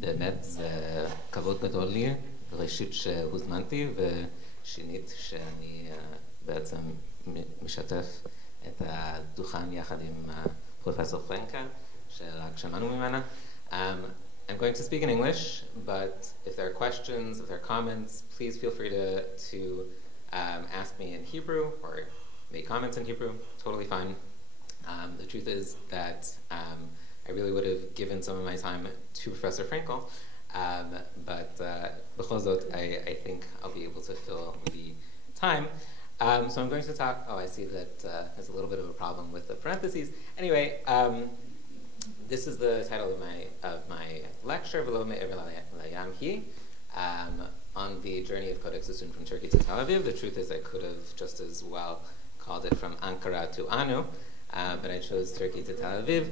באמת זה כבוד גדול לי, ראשית שהוזמנתי ושנית שאני בעצם משתף את הדוכן יחד עם פרופסור פרנקה, שרק שמענו ממנה. I'm going to speak in English, but if there are questions, if there are comments, please feel free to ask me in Hebrew or make comments in Hebrew, totally fine. The truth is that I really would have given some of my time to Professor Frankel, but b'chol zot, I think I'll be able to fill the time. So I'm going to talk, I see that there's a little bit of a problem with the parentheses. Anyway, this is the title of my lecture, V'lo me'ever layam hi, on the journey of Codex Sassoon from Turkey to Tel Aviv. The truth is I could have just as well called it from Ankara to Anu, but I chose Turkey to Tel Aviv.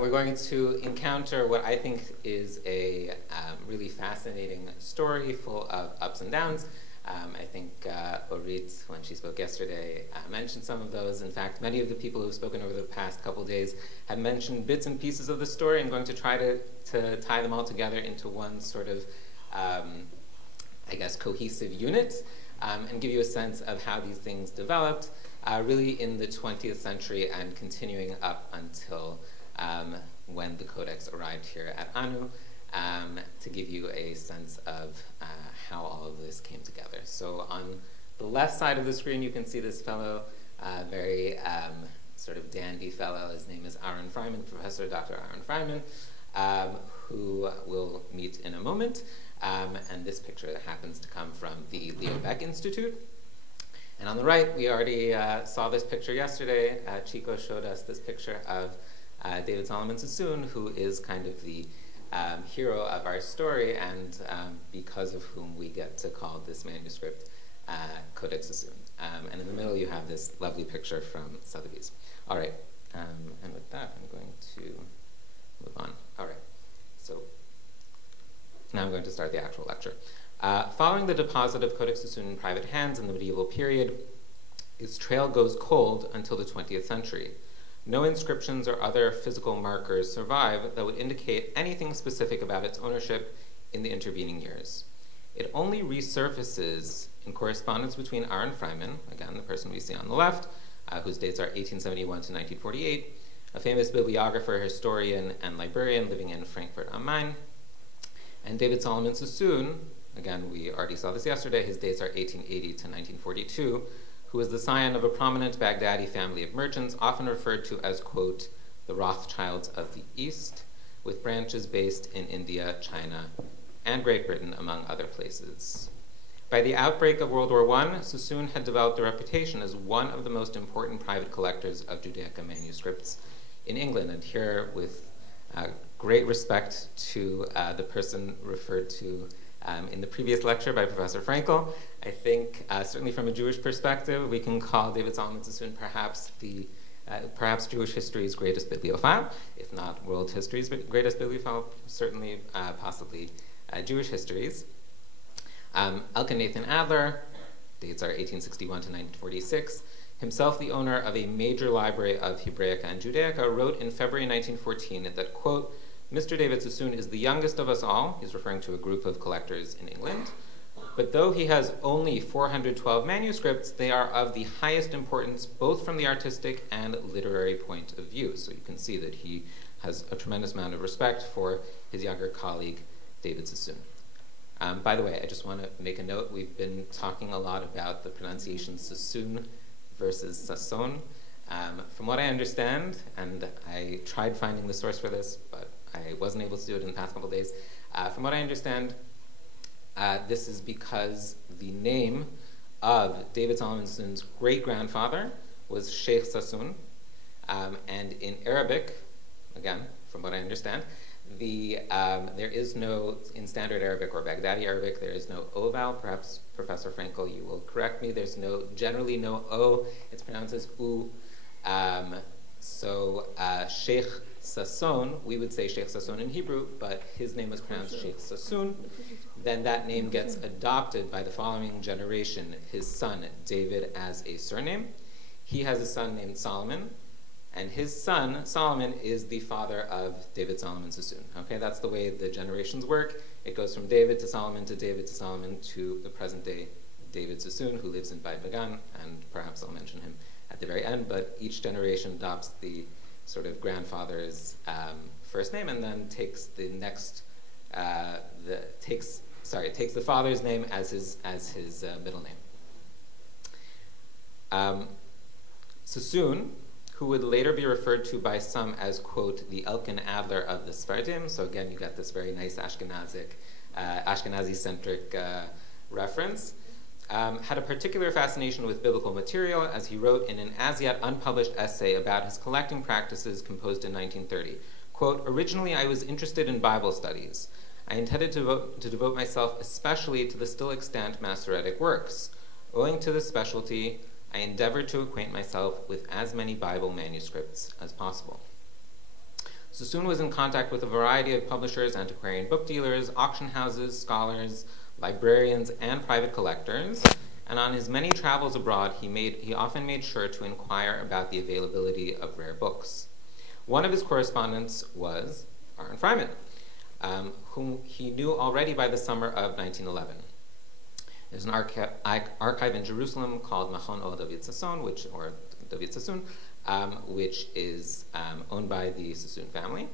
We're going to encounter what I think is a really fascinating story full of ups and downs. I think Orit, when she spoke yesterday, mentioned some of those. In fact, many of the people who have spoken over the past couple days have mentioned bits and pieces of the story. I'm going to try to tie them all together into one sort of, I guess, cohesive unit and give you a sense of how these things developed really in the 20th century and continuing up until when the Codex arrived here at Anu, to give you a sense of how all of this came together. So on the left side of the screen, you can see this fellow, very sort of dandy fellow. His name is Aaron Freiman, Professor Dr. Aaron Freiman, who we'll meet in a moment. And this picture happens to come from the Leo Baeck Institute. And on the right, we already saw this picture yesterday. Chico showed us this picture of David Solomon Sassoon, who is kind of the hero of our story, and because of whom we get to call this manuscript Codex Sassoon. And in the middle, you have this lovely picture from Sotheby's. All right, and with that, I'm going to move on. All right, so now I'm going to start the actual lecture. Following the deposit of Codex Sassoon in private hands in the medieval period, its trail goes cold until the 20th century. No inscriptions or other physical markers survive that would indicate anything specific about its ownership in the intervening years. It only resurfaces in correspondence between Aaron Freiman, again, the person we see on the left, whose dates are 1871 to 1948, a famous bibliographer, historian, and librarian living in Frankfurt am Main, and David Solomon Sassoon, again, we already saw this yesterday, his dates are 1880 to 1942, who was the scion of a prominent Baghdadi family of merchants, often referred to as, quote, the Rothschilds of the East, with branches based in India, China, and Great Britain, among other places. By the outbreak of World War I, Sassoon had developed a reputation as one of the most important private collectors of Judaica manuscripts in England. And here, with great respect to the person referred to in the previous lecture by Professor Frankel, I think certainly from a Jewish perspective, we can call David Solomon Sassoon perhaps perhaps Jewish history's greatest bibliophile, if not world history's greatest bibliophile, certainly possibly Jewish history's. Elkan Nathan Adler, dates are 1861 to 1946, himself the owner of a major library of Hebraica and Judaica, wrote in February 1914 that, quote, Mr. David Sassoon is the youngest of us all, he's referring to a group of collectors in England, but though he has only 412 manuscripts, they are of the highest importance both from the artistic and literary point of view. So you can see that he has a tremendous amount of respect for his younger colleague, David Sassoon. By the way, I just want to make a note, we've been talking a lot about the pronunciation Sassoon versus Sasson. From what I understand, and I tried finding the source for this, but I wasn't able to do it in the past couple days. From what I understand, this is because the name of David Solomon Sassoon's great-grandfather was Sheikh Sassoon, and in Arabic, again, from what I understand, there is no, in standard Arabic or Baghdadi Arabic, there is no O vowel. Perhaps Professor Frankel, you will correct me. There's generally no O. It's pronounced as U. So Sheikh Sasson, we would say Sheikh Sasson in Hebrew, but his name was pronounced Sheikh Sassoon. Then that name gets adopted by the following generation, his son David as a surname. He has a son named Solomon, And his son, Solomon, is the father of David Solomon Sassoon. Okay, that's the way the generations work. It goes from David to Solomon to David to Solomon to the present day David Sassoon, who lives in Beit Dagan, and perhaps I'll mention him at the very end, but each generation adopts the sort of grandfather's first name and then takes the next, takes the father's name as his middle name. Sassoon, who would later be referred to by some as, quote, the Elkin Adler of the Sephardim. So again, you got this very nice Ashkenazi-centric reference. Had a particular fascination with biblical material, as he wrote in an as-yet unpublished essay about his collecting practices composed in 1930. Quote, originally I was interested in Bible studies. I intended to devote myself especially to the still extant Masoretic works. Owing to this specialty, I endeavored to acquaint myself with as many Bible manuscripts as possible. Sassoon was in contact with a variety of publishers, antiquarian book dealers, auction houses, scholars, librarians, and private collectors, and on his many travels abroad, he often made sure to inquire about the availability of rare books. One of his correspondents was Aaron Freiman, whom he knew already by the summer of 1911. There's an archive in Jerusalem called Machon or David Sassoon, which is owned by the Sassoon family,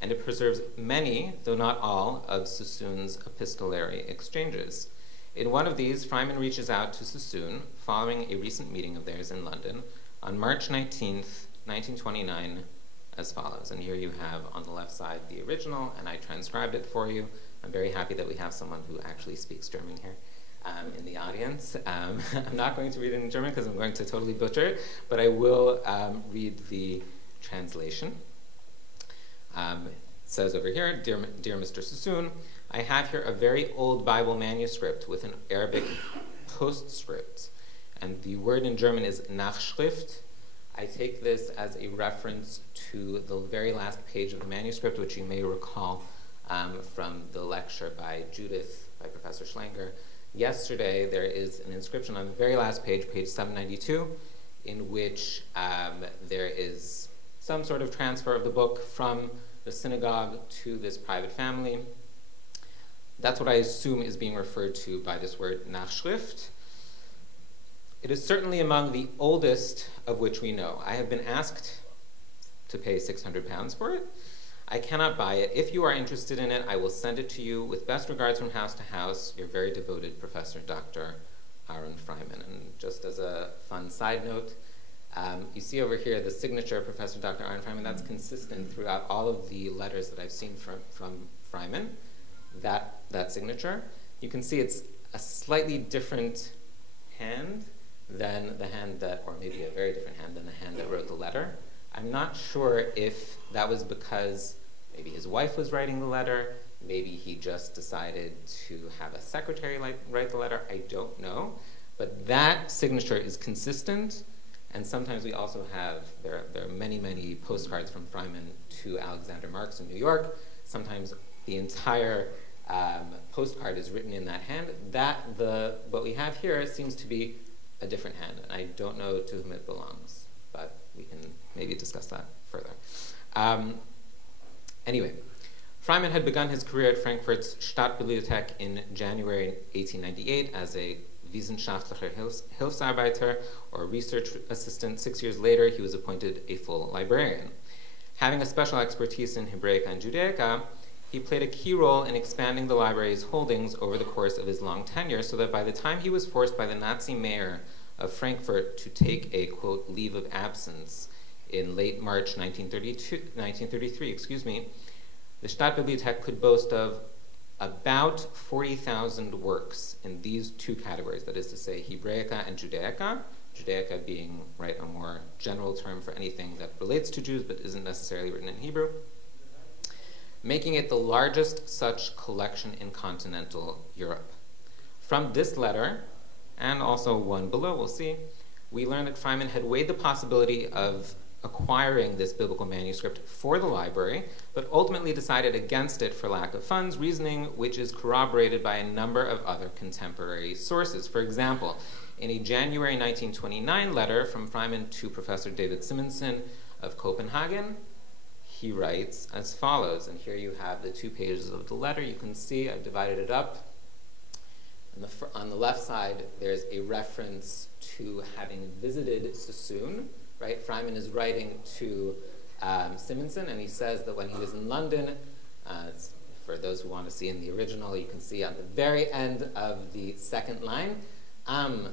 and it preserves many, though not all, of Sassoon's epistolary exchanges. In one of these, Freiman reaches out to Sassoon following a recent meeting of theirs in London on March 19th, 1929, as follows. And here you have on the left side the original, and I transcribed it for you. I'm very happy that we have someone who actually speaks German here in the audience. I'm not going to read it in German because I'm going to totally butcher it, but I will read the translation. It says over here, Dear Mr. Sassoon, I have here a very old Bible manuscript with an Arabic postscript, and the word in German is Nachschrift. I take this as a reference to the very last page of the manuscript, which you may recall from the lecture by Judith, by Professor Schlanger. Yesterday, there is an inscription on the very last page, page 792, in which there is some sort of transfer of the book from the synagogue to this private family. That's what I assume is being referred to by this word Nachschrift. It is certainly among the oldest of which we know. I have been asked to pay £600 for it. I cannot buy it. If you are interested in it, I will send it to you. With best regards from house to house, your very devoted Professor Dr. Aaron Freiman. And just as a fun side note, you see over here the signature of Professor Dr. Aaron Freiman. That's consistent throughout all of the letters that I've seen from Freiman, that signature. You can see it's a slightly different hand than the hand that, or maybe a very different hand than the hand that wrote the letter. I'm not sure if that was because maybe his wife was writing the letter, maybe he just decided to have a secretary write the letter, I don't know. But that signature is consistent, and sometimes we also have, there are many, many postcards from Freiman to Alexander Marx in New York. Sometimes the entire postcard is written in that hand. What we have here seems to be a different hand, and I don't know to whom it belongs, but we can maybe discuss that further. Anyway, Freiman had begun his career at Frankfurt's Stadtbibliothek in January 1898 as a Wissenschaftlicher Hilfsarbeiter, or research assistant. 6 years later, he was appointed a full librarian. Having a special expertise in Hebraica and Judaica, he played a key role in expanding the library's holdings over the course of his long tenure, so that by the time he was forced by the Nazi mayor of Frankfurt to take a, quote, leave of absence in late March 1933, the Stadtbibliothek could boast of about 40,000 works in these two categories, that is to say, Hebraica and Judaica, Judaica being, right, a more general term for anything that relates to Jews but isn't necessarily written in Hebrew, making it the largest such collection in continental Europe. From this letter, and also one below, we'll see, we learn that Freiman had weighed the possibility of acquiring this biblical manuscript for the library, but ultimately decided against it for lack of funds, reasoning which is corroborated by a number of other contemporary sources. For example, in a January 1929 letter from Freiman to Professor David Simonson of Copenhagen, he writes as follows. And here you have the 2 pages of the letter. You can see I've divided it up. On the left side, there's a reference to having visited Sassoon, right? Freiman is writing to Simonson, and he says that when he was in London, for those who want to see in the original, you can see at the very end of the second line, am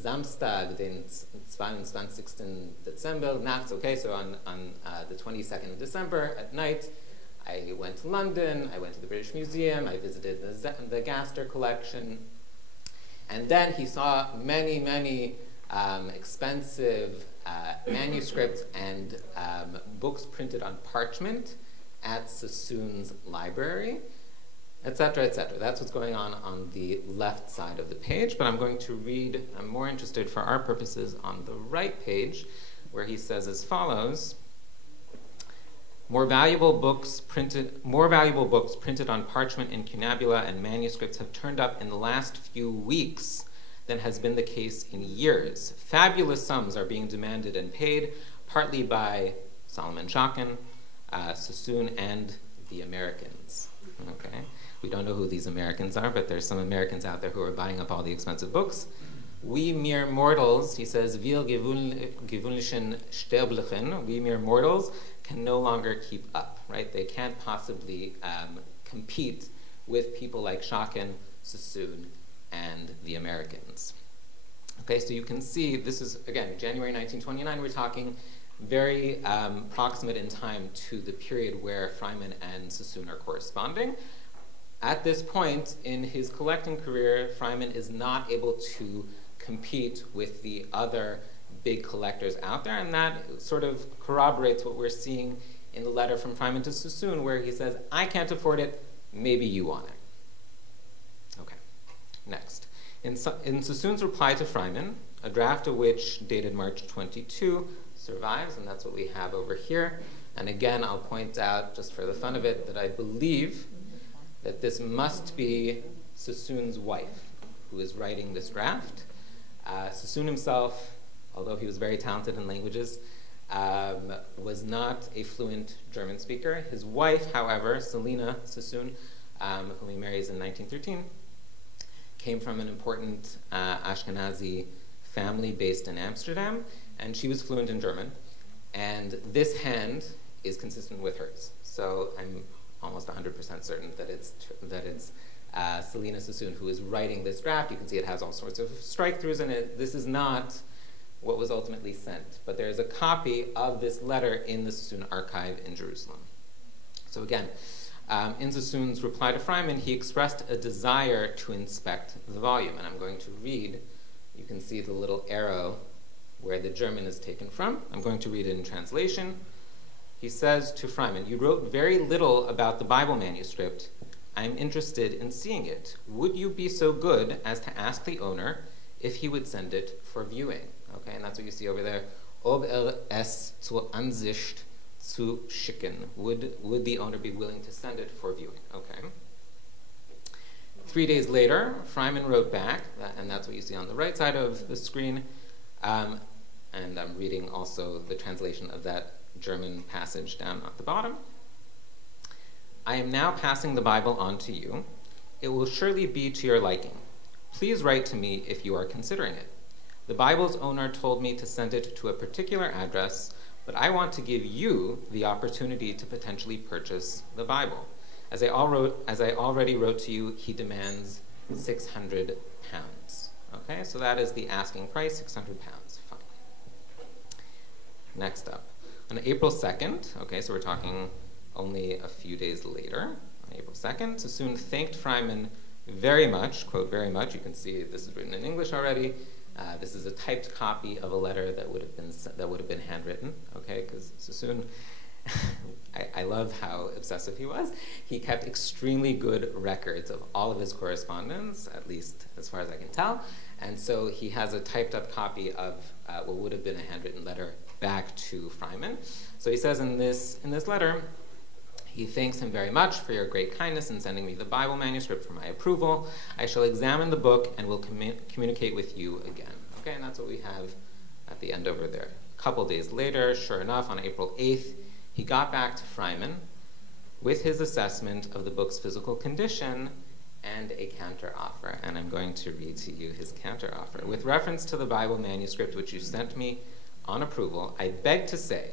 Samstag, den 22. Dezember, nachts, okay, so on the 22nd of December at night, I went to London, I went to the British Museum, I visited the Gaster collection, and then he saw many, many expensive manuscripts and books printed on parchment at Sassoon's library, etc., etc. That's what's going on the left side of the page, but I'm going to read, I'm more interested for our purposes on the right page, where he says as follows, more valuable books printed on parchment, incunabula, and manuscripts have turned up in the last few weeks than has been the case in years. Fabulous sums are being demanded and paid, partly by Solomon Schocken, Sassoon, and the Americans. Okay, we don't know who these Americans are, but there's some Americans out there who are buying up all the expensive books. We mere mortals, he says, wir gewöhnlichen Sterblichen, we mere mortals can no longer keep up, right? They can't possibly compete with people like Schocken, Sassoon, and the Americans. Okay, so you can see, this is, again, January 1929, we're talking very proximate in time to the period where Freiman and Sassoon are corresponding. At this point in his collecting career, Freiman is not able to compete with the other big collectors out there, and that sort of corroborates what we're seeing in the letter from Freiman to Sassoon, where he says, I can't afford it, maybe you want it. Okay, next. In Sassoon's reply to Freiman, a draft of which dated March 22 survives, and that's what we have over here. And again, I'll point out, just for the fun of it, that I believe that this must be Sassoon's wife who is writing this draft. Sassoon himself, although he was very talented in languages, was not a fluent German speaker. His wife, however, Selina Sassoon, whom he marries in 1913, came from an important Ashkenazi family based in Amsterdam, and she was fluent in German. And this hand is consistent with hers. So I'm almost 100% certain that it's Selina Sassoon who is writing this draft. You can see it has all sorts of strike-throughs in it. This is not what was ultimately sent, but there's a copy of this letter in the Sassoon archive in Jerusalem. So again, in Sassoon's reply to Freiman, he expressed a desire to inspect the volume, and I'm going to read. You can see the little arrow where the German is taken from. I'm going to read it in translation. He says to Freiman, you wrote very little about the Bible manuscript. I am interested in seeing it. Would you be so good as to ask the owner if he would send it for viewing? Okay, and that's what you see over there. Ob es zur Ansicht zu schicken. Would the owner be willing to send it for viewing? Okay. 3 days later, Freiman wrote back, and that's what you see on the right side of the screen. And I'm reading also the translation of that German passage down at the bottom. I am now passing the Bible on to you. It will surely be to your liking. Please write to me if you are considering it. The Bible's owner told me to send it to a particular address, but I want to give you the opportunity to potentially purchase the Bible. As I already wrote to you, he demands 600 pounds. Okay, so that is the asking price, 600 pounds. Fine. Next up. On April 2nd, okay, so we're talking only a few days later, on April 2nd, Sassoon thanked Freiman very much, quote, very much. You can see this is written in English already. This is a typed copy of a letter that would have been handwritten, okay, because Sassoon, I love how obsessive he was. He kept extremely good records of all of his correspondence, at least as far as I can tell. And so he has a typed up copy of what would have been a handwritten letter back to Freiman. So he says in this letter, he thanks him very much for your great kindness in sending me the Bible manuscript for my approval. I shall examine the book and will communicate with you again. Okay, and that's what we have at the end over there. A couple days later, sure enough, on April 8th, he got back to Freiman with his assessment of the book's physical condition and a counteroffer. And I'm going to read to you his counteroffer. With reference to the Bible manuscript which you sent me on approval, I beg to say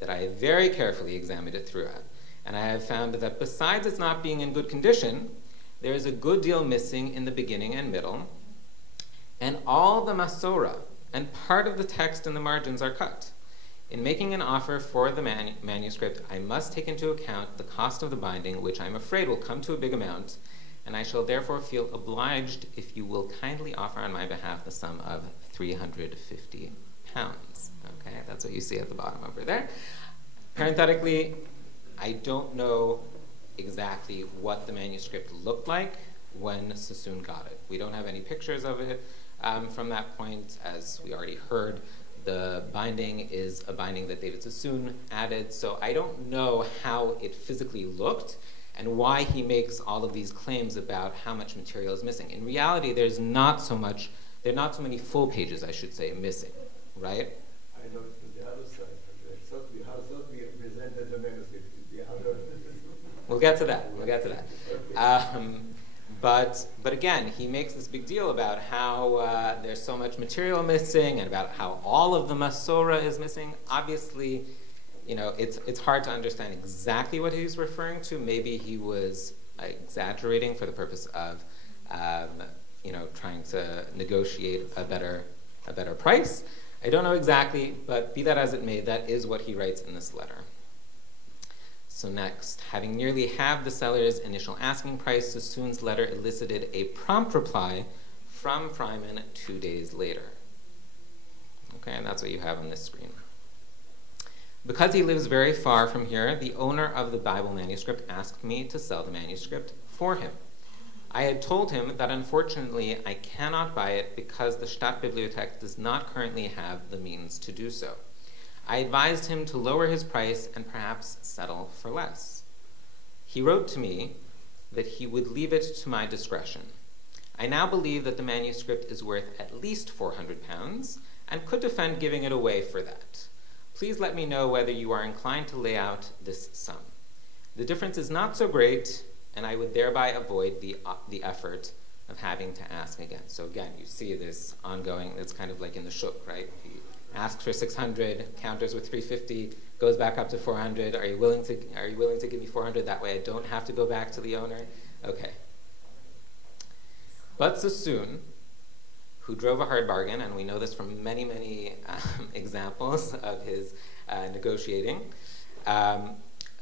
that I have very carefully examined it throughout, and I have found that besides its not being in good condition, there is a good deal missing in the beginning and middle, and all the Masorah and part of the text and the margins are cut. In making an offer for the manuscript, I must take into account the cost of the binding, which I'm afraid will come to a big amount, and I shall therefore feel obliged if you will kindly offer on my behalf the sum of 350 pounds. Okay, that's what you see at the bottom over there. Parenthetically, I don't know exactly what the manuscript looked like when Sassoon got it. We don't have any pictures of it from that point. As we already heard, the binding is a binding that David Sassoon added, so I don't know how it physically looked and why he makes all of these claims about how much material is missing. In reality, there are not so many full pages, I should say, missing, right? I noticed on the other side, how thought we presented the manuscript. The other. We'll get to that. But again, he makes this big deal about how there's so much material missing and about how all of the Masorah is missing. Obviously, it's hard to understand exactly what he's referring to. Maybe he was exaggerating for the purpose of, trying to negotiate a better price. I don't know exactly, but be that as it may, that is what he writes in this letter. So next, having nearly halved the seller's initial asking price, Sassoon's letter elicited a prompt reply from Freiman 2 days later. Okay, and that's what you have on this screen. Because he lives very far from here, the owner of the Bible manuscript asked me to sell the manuscript for him. I had told him that unfortunately I cannot buy it because the Stadtbibliothek does not currently have the means to do so. I advised him to lower his price and perhaps settle for less. He wrote to me that he would leave it to my discretion. I now believe that the manuscript is worth at least 400 pounds and could defend giving it away for that. Please let me know whether you are inclined to lay out this sum. The difference is not so great, and I would thereby avoid the effort of having to ask again. So again, you see this ongoing, it's kind of like in the shuk, right? He asks for 600, counters with 350, goes back up to 400. Are you willing to give me 400? That way I don't have to go back to the owner. Okay. But Sassoon, who drove a hard bargain, and we know this from many, many examples of his negotiating,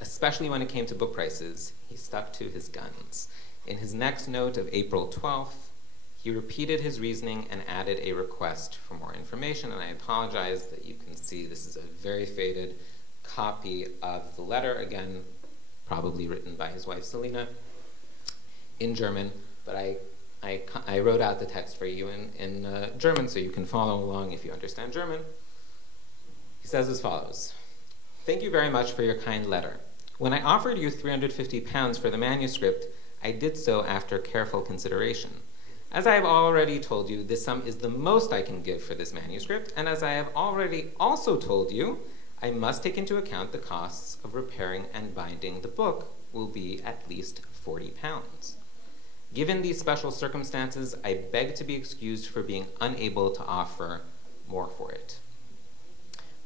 especially when it came to book prices, he stuck to his guns. In his next note of April 12th, he repeated his reasoning and added a request for more information, and I apologize that you can see this is a very faded copy of the letter, again, probably written by his wife Selina in German, but I wrote out the text for you in German so you can follow along if you understand German. He says as follows: "Thank you very much for your kind letter. When I offered you 350 pounds for the manuscript, I did so after careful consideration. As I have already told you, this sum is the most I can give for this manuscript, and as I have already also told you, I must take into account the costs of repairing and binding the book will be at least 40 pounds. Given these special circumstances, I beg to be excused for being unable to offer more for it.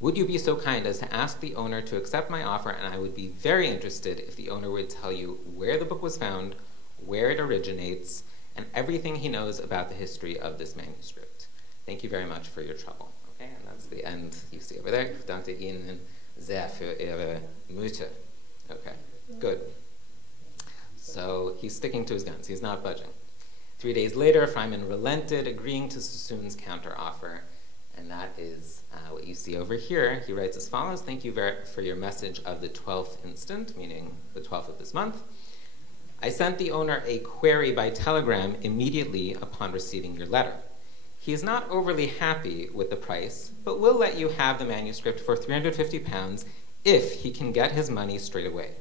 Would you be so kind as to ask the owner to accept my offer, and I would be very interested if the owner would tell you where the book was found, where it originates, and everything he knows about the history of this manuscript. Thank you very much for your trouble." Okay, and that's the end you see over there. Ich danke Ihnen sehr für Ihre Mühe. Okay, good. So he's sticking to his guns. He's not budging. 3 days later, Freiman relented, agreeing to Sassoon's counteroffer, and that is what you see over here. He writes as follows: "Thank you for your message of the 12th instant," meaning the 12th of this month. "I sent the owner a query by telegram immediately upon receiving your letter. He is not overly happy with the price, but will let you have the manuscript for 350 pounds if he can get his money straight away.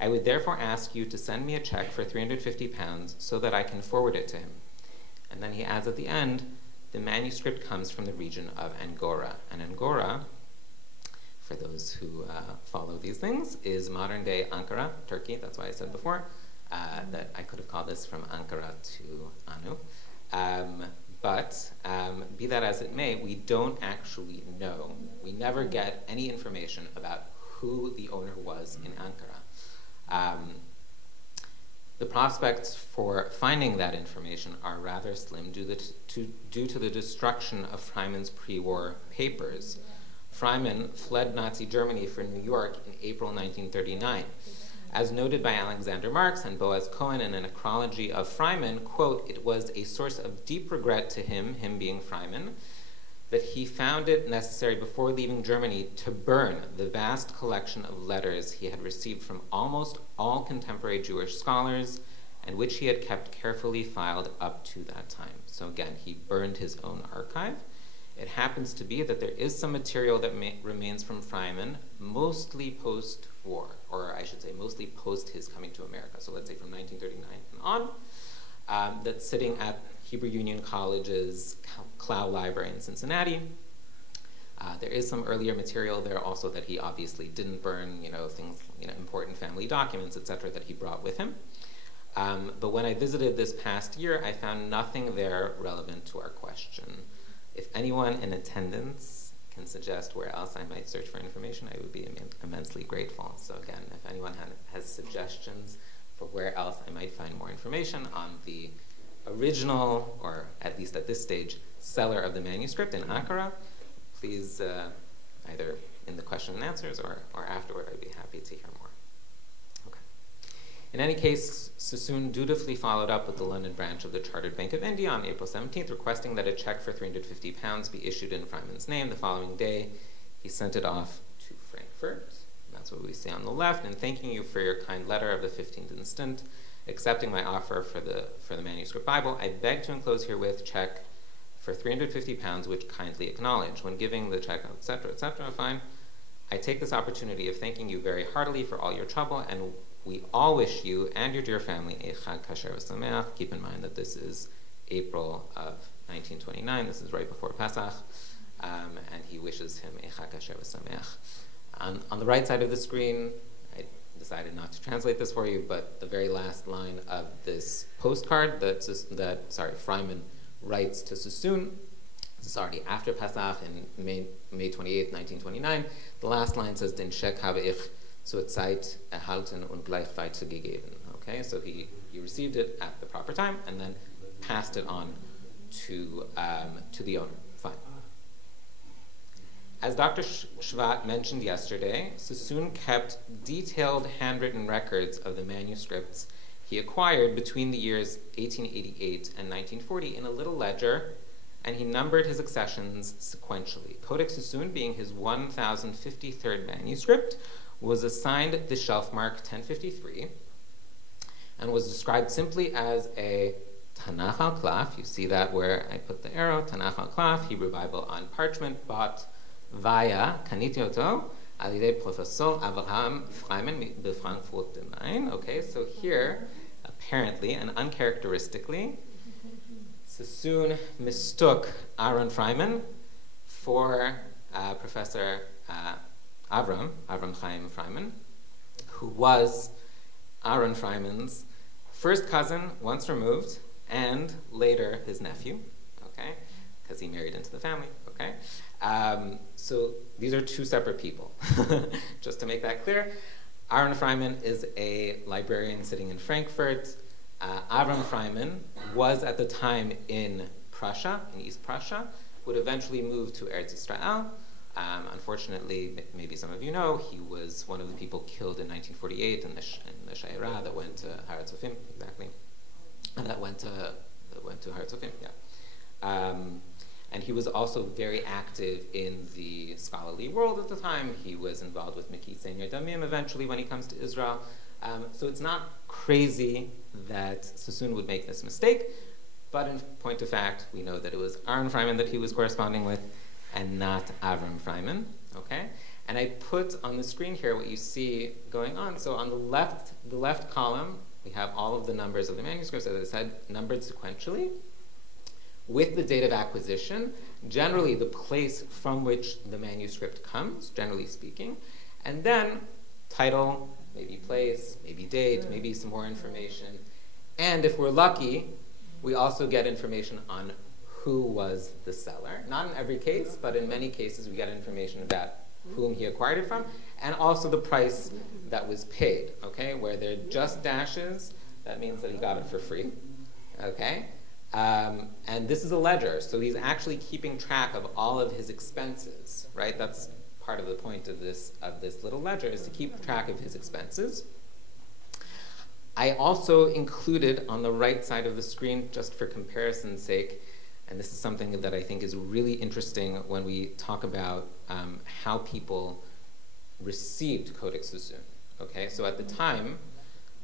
I would therefore ask you to send me a check for 350 pounds so that I can forward it to him." And then he adds at the end, "The manuscript comes from the region of Angora." And Angora for those who follow these things, is modern-day Ankara, Turkey. That's why I said before that I could have called this from Ankara to Anu. But be that as it may, we don't actually know. We never get any information about who the owner was in Ankara. The prospects for finding that information are rather slim due to the destruction of Freiman's pre-war papers. Freiman fled Nazi Germany for New York in April 1939. As noted by Alexander Marx and Boaz Cohen in a necrology of Freiman, quote, "It was a source of deep regret to him being Freiman, that he found it necessary before leaving Germany to burn the vast collection of letters he had received from almost all contemporary Jewish scholars and which he had kept carefully filed up to that time." So again, he burned his own archive. It happens to be that there is some material that remains from Freiman, mostly post-war, or I should say mostly post his coming to America. So let's say from 1939 and on, that's sitting at Hebrew Union College's Clow Library in Cincinnati. There is some earlier material there also that he obviously didn't burn, things, important family documents, etc., that he brought with him. But when I visited this past year, I found nothing there relevant to our question. If anyone in attendance can suggest where else I might search for information, I would be immensely grateful. So again, if anyone has suggestions for where else I might find more information on the original, or at least at this stage, seller of the manuscript in Ankara, please either in the question and answers or afterward, I'd be happy to hear more. Okay. In any case, Sassoon dutifully followed up with the London branch of the Chartered Bank of India on April 17th, requesting that a check for £350 be issued in Freiman's name. The following day, he sent it off to Frankfurt. That's what we see on the left. And thanking you for your kind letter of the 15th instant, accepting my offer for the manuscript Bible, I beg to enclose herewith check for £350, which kindly acknowledge. When giving the check, etc., fine. I take this opportunity of thanking you very heartily for all your trouble, and we all wish you and your dear family a Chag Kasher V'Sameach. Keep in mind that this is April of 1929. This is right before Pesach, and he wishes him a Chag Kasher V'Sameach. On the right side of the screen, I decided not to translate this for you, but the very last line of this postcard that Freiman writes to Sassoon, this is already after Pesach in May 28, 1929. The last line says, "Den Scheck habe ich zur Zeit erhalten und gleich weitergegeben." Okay, so he received it at the proper time and then passed it on to the owner. Fine. As Dr. Schwat mentioned yesterday, Sassoon kept detailed handwritten records of the manuscripts he acquired between the years 1888 and 1940 in a little ledger, and he numbered his accessions sequentially. Codex Sassoon, being his 1053rd manuscript, was assigned the shelf mark 1053 and was described simply as a Tanakh al-Klaf. You see that where I put the arrow, Tanakh al-Klaf, Hebrew Bible on parchment, bought via Kanitioto Alide Professor Abraham Freiman Befrankfurt am Main. Okay, so here, apparently and uncharacteristically, Sassoon mistook Aaron Freiman for Professor Avram Chaim Freiman, who was Aaron Freiman's first cousin, once removed, and later his nephew, okay, because he married into the family, okay. So these are two separate people. Just to make that clear, Aaron Freiman is a librarian sitting in Frankfurt. Avram Freiman was at the time in Prussia, in East Prussia, would eventually move to Eretz Israel. Unfortunately, maybe some of you know, he was one of the people killed in 1948 in the Shaira that went to Har HaTzofim, exactly. And that went to Har HaTzofim, yeah. And he was also very active in the scholarly world at the time. He was involved with Miki Senior Damim eventually when he comes to Israel. So it's not crazy that Sassoon would make this mistake, but in point of fact, we know that it was Aaron Freiman that he was corresponding with and not Avram Freiman, okay? And I put on the screen here what you see going on. So on the left column, we have all of the numbers of the manuscripts, as I said, numbered sequentially. with the date of acquisition, generally the place from which the manuscript comes, generally speaking, and then title, maybe place, maybe date, maybe some more information. And if we're lucky, we also get information on who was the seller. Not in every case, but in many cases we get information about whom he acquired it from, and also the price that was paid, okay? Where they're just dashes, that means that he got it for free, okay? And this is a ledger, so he's actually keeping track of all of his expenses, right? That's part of the point of this little ledger, is to keep track of his expenses. I also included on the right side of the screen, just for comparison's sake, and this is something that I think is really interesting when we talk about how people received Codex Sassoon. Okay, so at the time,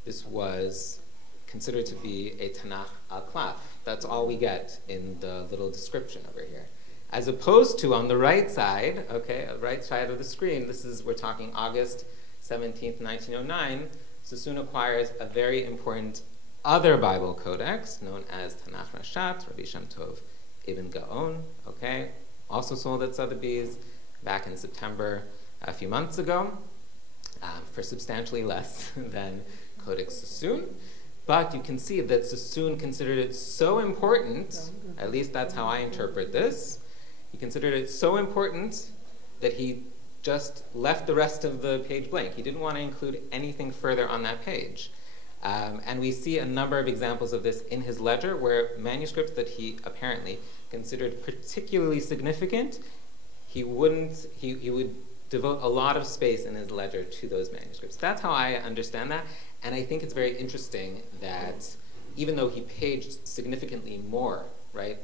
this was considered to be a Tanakh al-Klaf. That's all we get in the little description over here. As opposed to on the right side, okay, right side of the screen, we're talking August 17th, 1909, Sassoon acquires a very important other Bible codex known as Tanakh Rashat, Rabbi Shem Tov Ibn Gaon, okay, also sold at Sotheby's back in September a few months ago for substantially less than Codex Sassoon. But you can see that Sassoon considered it so important, at least that's how I interpret this, he considered it so important that he just left the rest of the page blank. He didn't want to include anything further on that page. And we see a number of examples of this in his ledger, where manuscripts that he apparently considered particularly significant, he would devote a lot of space in his ledger to those manuscripts. That's how I understand that. And I think it's very interesting that even though he paid significantly more, right,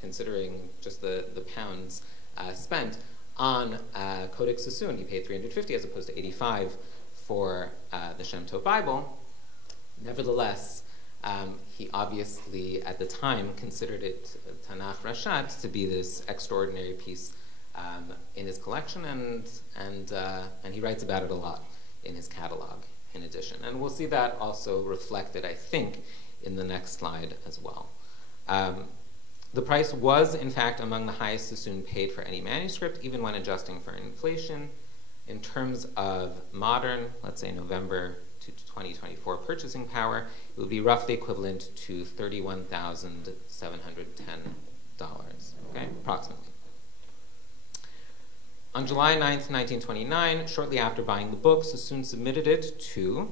considering just the pounds spent on Codex Sassoon, he paid $350 as opposed to $85 for the Shem Tov Bible. Nevertheless, he obviously at the time considered it, Tanakh Rashat, to be this extraordinary piece in his collection, and he writes about it a lot in his catalog in addition. And we'll see that also reflected, I think, in the next slide as well. The price was, in fact, among the highest Sassoon paid for any manuscript, even when adjusting for inflation. In terms of modern, let's say November to 2024 purchasing power, it would be roughly equivalent to $31,710, okay, approximately. On July 9th, 1929, shortly after buying the book, Sassoon submitted it to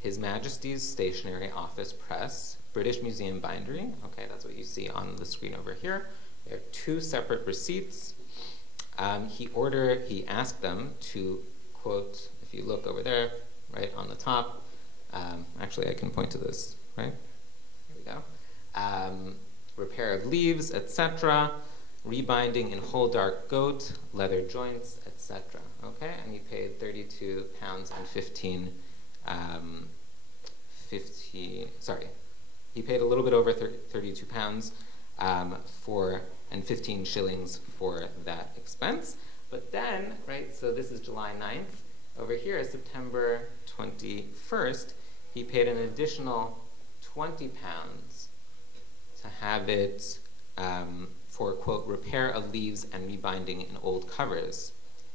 His Majesty's Stationery Office Press, British Museum Bindery. Okay, that's what you see on the screen over here. There are two separate receipts. He asked them to, quote, if you look over there, right on the top, actually I can point to this, right? Here we go. Repair of leaves, etc., rebinding in whole dark goat, leather joints, etc. Okay, and he paid £32 and he paid a little bit over £32 and 15 shillings for that expense. But then, right, so this is July 9th. Over here, September 21st, he paid an additional £20 to have it for, quote, repair of leaves and rebinding in old covers,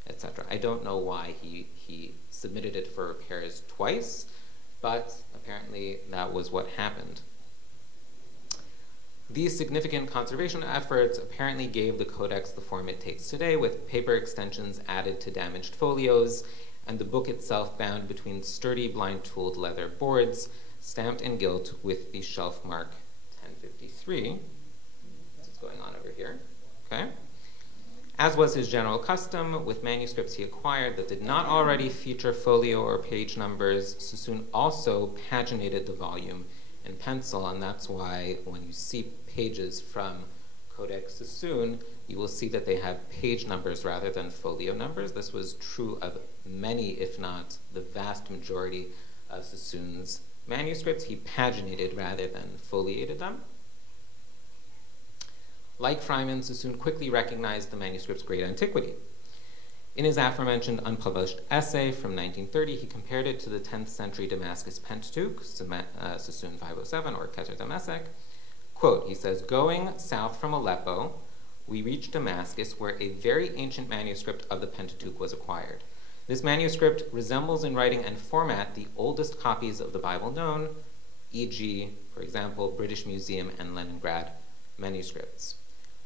etc. I don't know why he submitted it for repairs twice, but apparently that was what happened. These significant conservation efforts apparently gave the codex the form it takes today, with paper extensions added to damaged folios, and the book itself bound between sturdy blind-tooled leather boards, stamped and gilt with the shelf mark 1053. That's what's going on over here. Okay? As was his general custom, with manuscripts he acquired that did not already feature folio or page numbers, Sassoon also paginated the volume in pencil, and that's why when you see pages from Codex Sassoon, you will see that they have page numbers rather than folio numbers. This was true of many, if not the vast majority of Sassoon's manuscripts. He paginated rather than foliated them. Like Freiman, Sassoon quickly recognized the manuscript's great antiquity. In his aforementioned unpublished essay from 1930, he compared it to the 10th century Damascus Pentateuch, Sassoon 507, or Keter Damasek, Quote, he says, "Going south from Aleppo, we reached Damascus, where a very ancient manuscript of the Pentateuch was acquired. This manuscript resembles in writing and format the oldest copies of the Bible known, e.g., for example, British Museum and Leningrad manuscripts.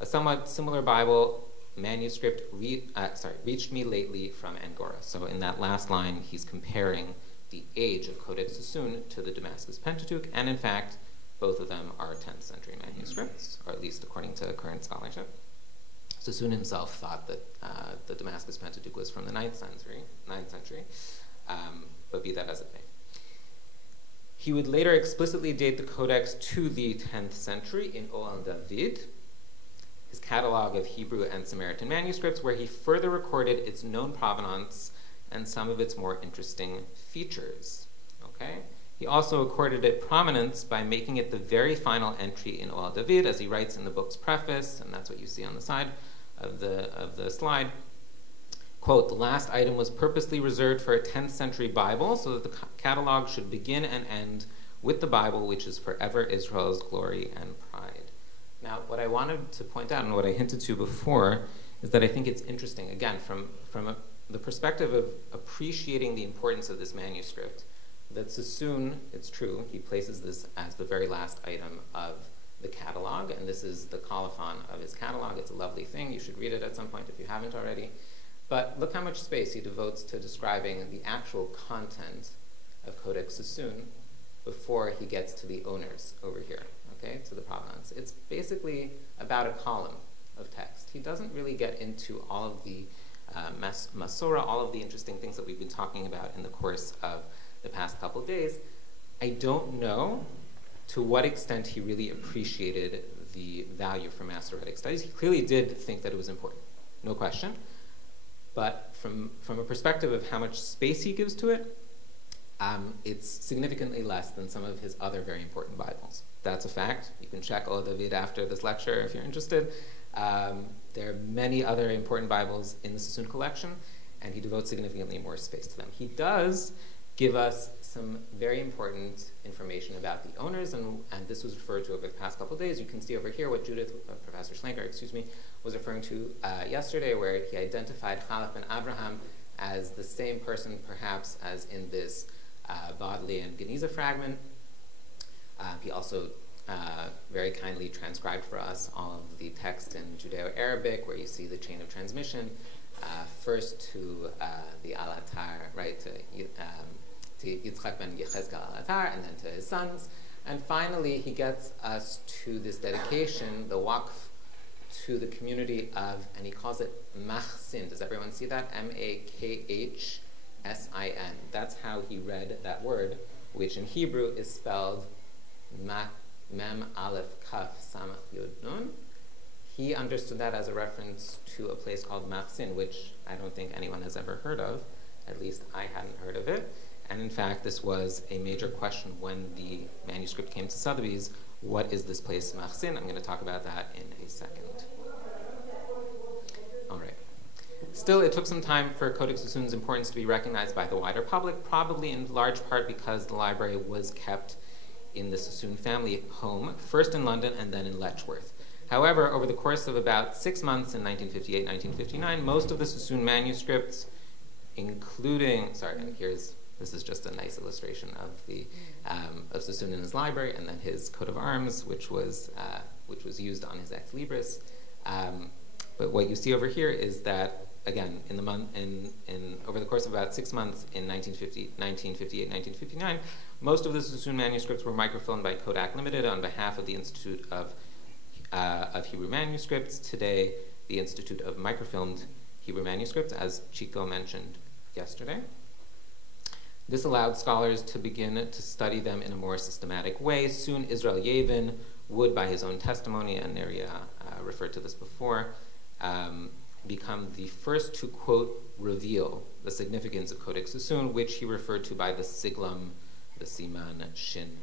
A somewhat similar Bible manuscript reached me lately from Angora." So in that last line, he's comparing the age of Codex Sassoon to the Damascus Pentateuch, and in fact, both of them are 10th century manuscripts, or at least according to current scholarship. Sassoon himself thought that the Damascus Pentateuch was from the 9th century, but be that as it may. He would later explicitly date the Codex to the 10th century in Oal David, his catalog of Hebrew and Samaritan manuscripts, where he further recorded its known provenance and some of its more interesting features. Okay? He also accorded it prominence by making it the very final entry in Oal David, as he writes in the book's preface, and that's what you see on the side of the slide. Quote, "The last item was purposely reserved for a 10th century Bible so that the catalog should begin and end with the Bible, which is forever Israel's glory and pride." Now, what I wanted to point out and what I hinted to before is that I think it's interesting, again, from the perspective of appreciating the importance of this manuscript, that Sassoon, it's true, he places this as the very last item of the catalog, and this is the colophon of his catalog. It's a lovely thing. You should read it at some point if you haven't already. But look how much space he devotes to describing the actual content of Codex Sassoon before he gets to the owners over here, okay, to the provenance. It's basically about a column of text. He doesn't really get into all of the Masorah, all of the interesting things that we've been talking about in the course of the past couple of days. I don't know to what extent he really appreciated the value for Masoretic studies. He clearly did think that it was important, no question. But from a perspective of how much space he gives to it, it's significantly less than some of his other very important Bibles. That's a fact. You can check Oal David after this lecture if you're interested. There are many other important Bibles in the Sassoon collection, and he devotes significantly more space to them. He does give us some very important information about the owners, and this was referred to over the past couple of days. You can see over here what Professor Schlenker, was referring to yesterday, where he identified Chalaf ben Abraham as the same person, perhaps, as in this Bodley and Geniza fragment. He also very kindly transcribed for us all of the text in Judeo-Arabic, where you see the chain of transmission, first to the Al-Attar, right, to Yitzchak ben Yechezkel Al-Attar, and then to his sons. And finally, he gets us to this dedication, the Waqf, to the community of, and he calls it Machsin. Does everyone see that? M-A-K-H-S-I-N. That's how he read that word, which in Hebrew is spelled Mem Aleph Kaf Samach Yud Nun. He understood that as a reference to a place called Machsin, which I don't think anyone has ever heard of. At least I hadn't heard of it. And in fact, this was a major question when the manuscript came to Sotheby's. What is this place, Machsin? I'm going to talk about that in a second. All right. Still, it took some time for Codex Sassoon's importance to be recognized by the wider public, probably in large part because the library was kept in the Sassoon family home, first in London and then in Letchworth. However, over the course of about 6 months in 1958, 1959, most of the Sassoon manuscripts, including, this is just a nice illustration of the of Sassoon in his library, and then his coat of arms, which was used on his ex libris. But what you see over here is that, again, over the course of about 6 months in 1958, 1959, most of the Sassoon manuscripts were microfilmed by Kodak Limited on behalf of the Institute of Hebrew Manuscripts. Today, the Institute of Microfilmed Hebrew Manuscripts, as Chico mentioned yesterday. This allowed scholars to begin to study them in a more systematic way. Soon, Israel Yavin would, by his own testimony, and Neria referred to this before, become the first to, quote, reveal the significance of Codex Sassoon, which he referred to by the siglum, the siman Shin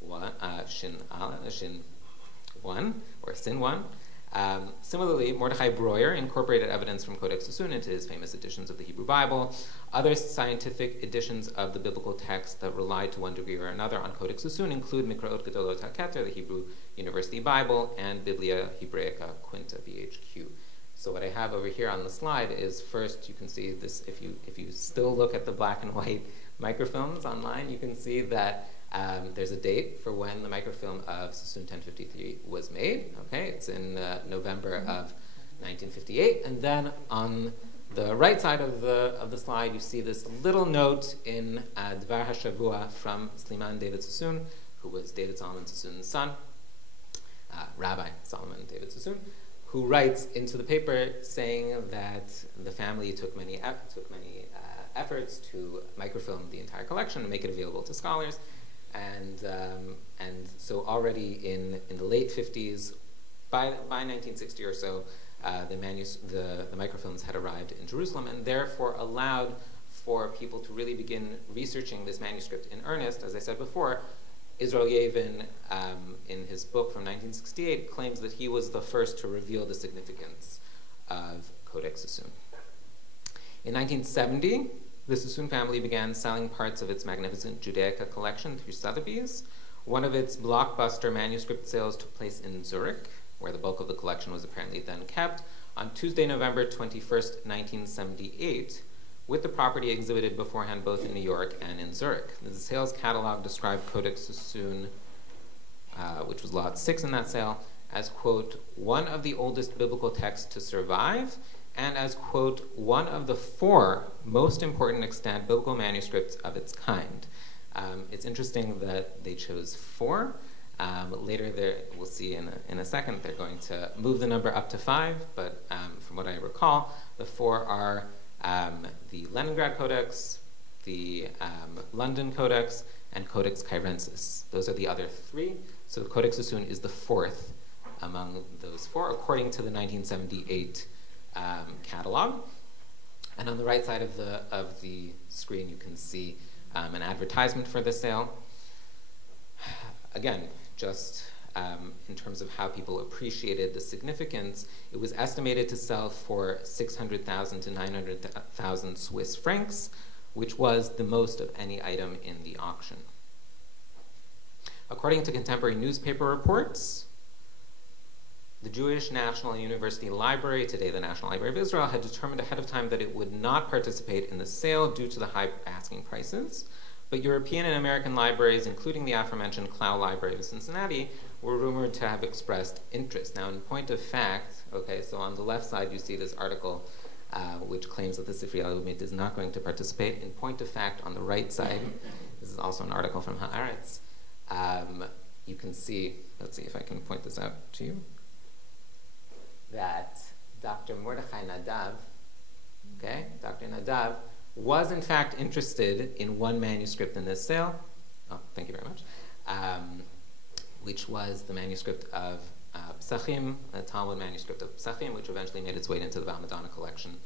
1, or Sin 1, Similarly, Mordechai Breuer incorporated evidence from Codex Sassoon into his famous editions of the Hebrew Bible. Other scientific editions of the biblical text that relied to one degree or another on Codex Sassoon include Mikraot Gedolot HaKeter, the Hebrew University Bible, and Biblia Hebraica Quinta, BHQ. So what I have over here on the slide is, first you can see this, if you still look at the black and white microfilms online, you can see that there's a date for when the microfilm of Sassoon 1053 was made. Okay, it's in November of 1958, and then on the right side of the slide, you see this little note in Dvar HaShavua from Sliman David Sassoon, who was David Solomon Sassoon's son, Rabbi Solomon David Sassoon, who writes into the paper saying that the family took many efforts to microfilm the entire collection and make it available to scholars. And so already in the late 50s, by 1960 or so, the microfilms had arrived in Jerusalem and therefore allowed for people to really begin researching this manuscript in earnest. As I said before, Israel Yevin, in his book from 1968, claims that he was the first to reveal the significance of Codex Sassoon. In 1970, the Sassoon family began selling parts of its magnificent Judaica collection through Sotheby's. One of its blockbuster manuscript sales took place in Zurich, where the bulk of the collection was apparently then kept, on Tuesday, November 21st, 1978, with the property exhibited beforehand both in New York and in Zurich. The sales catalog described Codex Sassoon, which was lot 6 in that sale, as, quote, one of the oldest biblical texts to survive, and as, quote, one of the 4 most important extant biblical manuscripts of its kind. It's interesting that they chose 4. Later, we'll see in a second, they're going to move the number up to 5, but from what I recall, the 4 are the Leningrad Codex, the London Codex, and Codex Cairensis. Those are the other 3. So Codex Sassoon is the 4th among those 4, according to the 1978 catalog. And on the right side of the screen, you can see an advertisement for the sale. Again, just in terms of how people appreciated the significance, it was estimated to sell for 600,000 to 900,000 Swiss francs, which was the most of any item in the auction. According to contemporary newspaper reports, the Jewish National University Library, today the National Library of Israel, had determined ahead of time that it would not participate in the sale due to the high asking prices. But European and American libraries, including the aforementioned Clow Library of Cincinnati, were rumored to have expressed interest. Now, in point of fact, okay, so on the left side you see this article which claims that the Ha'Laumit is not going to participate. In point of fact, on the right side, this is also an article from Haaretz, you can see, let's see if I can point this out to you, that Dr. Mordechai Nadav, okay, Dr. Nadav, was in fact interested in one manuscript in this sale, thank you very much, which was the manuscript of Psachim, the Talmud manuscript of Psachim, which eventually made its way into the Valmadonna collection,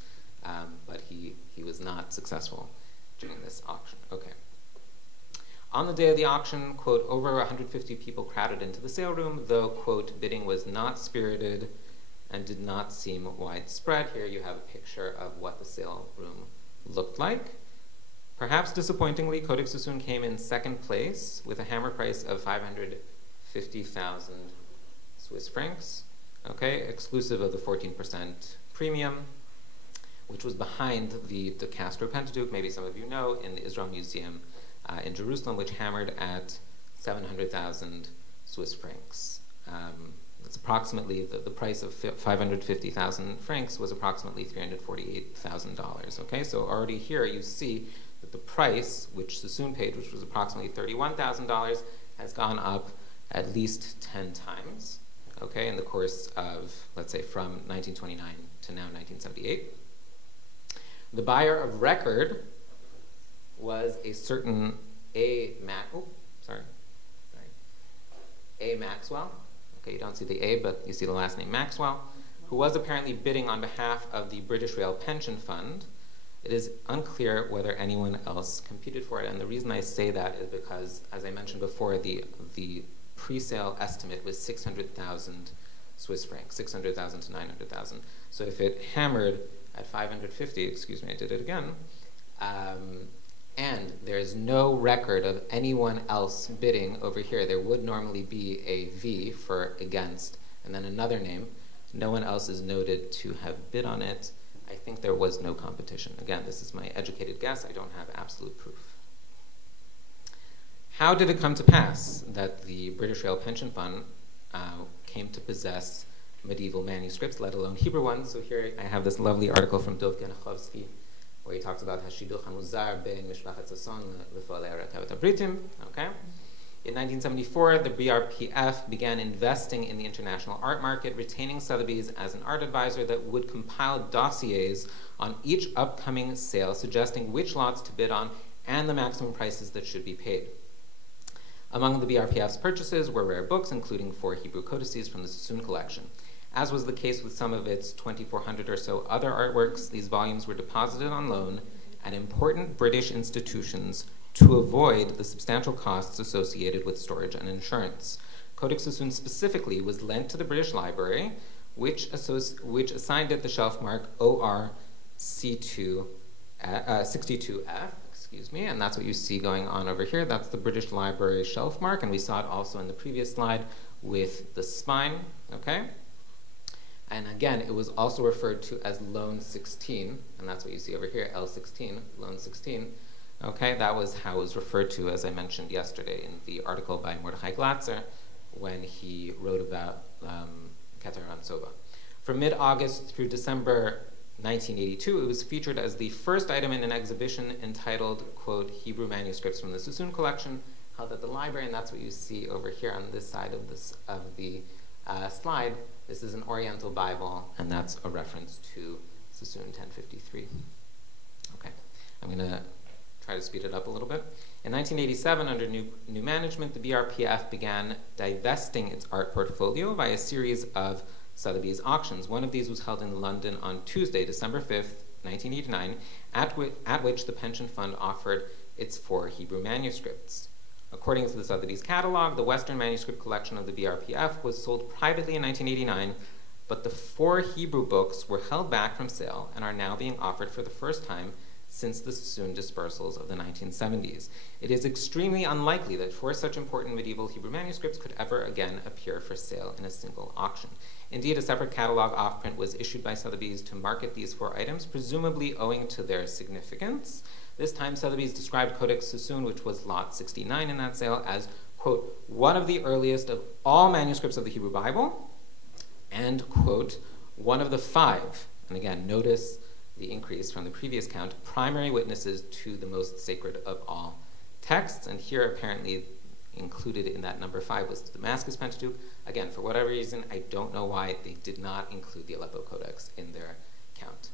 but he was not successful during this auction. Okay. On the day of the auction, quote, over 150 people crowded into the sale room, though, quote, bidding was not spirited and did not seem widespread. Here you have a picture of what the sale room looked like. Perhaps disappointingly, Codex Sassoon came in second place with a hammer price of 550,000 Swiss francs, okay, exclusive of the 14% premium, which was behind the De Castro Pentateuch, maybe some of you know, in the Israel Museum in Jerusalem, which hammered at 700,000 Swiss francs. It's approximately, the price of 550,000 francs was approximately $348,000, okay? So already here you see that the price, which Sassoon paid, which was approximately $31,000, has gone up at least 10 times, okay, in the course of, let's say, from 1929 to now 1978. The buyer of record was a certain A. Maxwell. Okay, you don't see the A, but you see the last name Maxwell, who was apparently bidding on behalf of the British Rail Pension Fund. It is unclear whether anyone else competed for it, and the reason I say that is because, as I mentioned before, the pre-sale estimate was 600,000 Swiss francs, 600,000 to 900,000. So if it hammered at 550, excuse me, I did it again, and there's no record of anyone else bidding over here, there would normally be a V for against, and then another name. No one else is noted to have bid on it. I think there was no competition. Again, this is my educated guess. I don't have absolute proof. How did it come to pass that the British Rail Pension Fund came to possess medieval manuscripts, let alone Hebrew ones? So here I have this lovely article from Dov Genachowski, where he talks about Hashiduch HaMuzar ben Mishpachat Sassoon leFoalei HaRekhavet HaBritim. Okay. In 1974, the BRPF began investing in the international art market, retaining Sotheby's as an art advisor that would compile dossiers on each upcoming sale, suggesting which lots to bid on and the maximum prices that should be paid. Among the BRPF's purchases were rare books, including 4 Hebrew codices from the Sassoon collection. As was the case with some of its 2,400 or so other artworks, these volumes were deposited on loan at important British institutions to avoid the substantial costs associated with storage and insurance. Codex Sassoon specifically was lent to the British Library, which assigned it the shelf mark ORC2 62F, excuse me, and that's what you see going on over here. That's the British Library shelf mark, and we saw it also in the previous slide with the spine, okay? And again, it was also referred to as Loan 16, and that's what you see over here, L16, Loan 16. Okay, that was how it was referred to, as I mentioned yesterday, in the article by Mordechai Glatzer when he wrote about Keter Rantzova. From mid-August through December 1982, it was featured as the first item in an exhibition entitled, quote, Hebrew Manuscripts from the Sassoon Collection, held at the library, and that's what you see over here on this side of the slide. This is an Oriental Bible, and that's a reference to Sassoon 1053. Okay, I'm going to try to speed it up a little bit. In 1987, under new management, the BRPF began divesting its art portfolio by a series of Sotheby's auctions. One of these was held in London on Tuesday, December 5th, 1989, at which the pension fund offered its 4 Hebrew manuscripts. According to the Sotheby's catalog, the Western manuscript collection of the BRPF was sold privately in 1989, but the 4 Hebrew books were held back from sale and are now being offered for the first time since the Sassoon dispersals of the 1970s. It is extremely unlikely that 4 such important medieval Hebrew manuscripts could ever again appear for sale in a single auction. Indeed, a separate catalog off-print was issued by Sotheby's to market these 4 items, presumably owing to their significance. This time, Sotheby's described Codex Sassoon, which was lot 69 in that sale, as, quote, one of the earliest of all manuscripts of the Hebrew Bible, and, quote, one of the 5, and again, notice the increase from the previous count, primary witnesses to the most sacred of all texts. And here, apparently, included in that number 5 was the Damascus Pentateuch. Again, for whatever reason, I don't know why they did not include the Aleppo Codex in their count.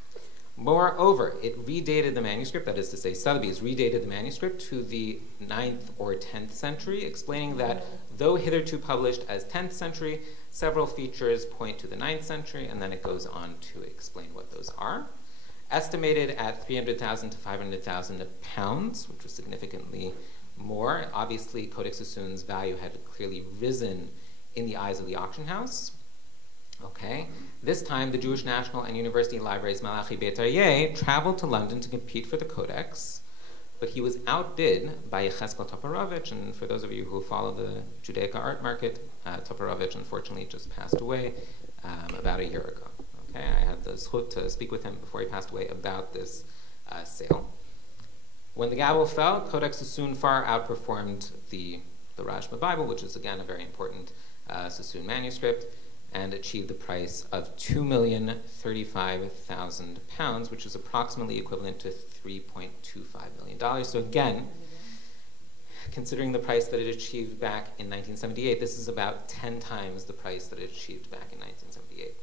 Moreover, it redated the manuscript, that is to say, Sotheby's redated the manuscript to the 9th or 10th century, explaining that though hitherto published as 10th century, several features point to the 9th century, and then it goes on to explain what those are. Estimated at 300,000 to 500,000 pounds, which was significantly more. Obviously, Codex Sassoon's value had clearly risen in the eyes of the auction house. Okay. This time, the Jewish National and University Libraries Malachi Beit Aryeh traveled to London to compete for the Codex, but he was outbid by Yecheskel Toporovich, and for those of you who follow the Judaica art market, Toporovich unfortunately just passed away about a year ago. Okay, I had the zchut to speak with him before he passed away about this sale. When the gavel fell, Codex Sassoon far outperformed the Rashba Bible, which is again a very important Sassoon manuscript, and achieved the price of £2,035,000, which is approximately equivalent to $3.25 million. So again, considering the price that it achieved back in 1978, this is about 10 times the price that it achieved back in 1978.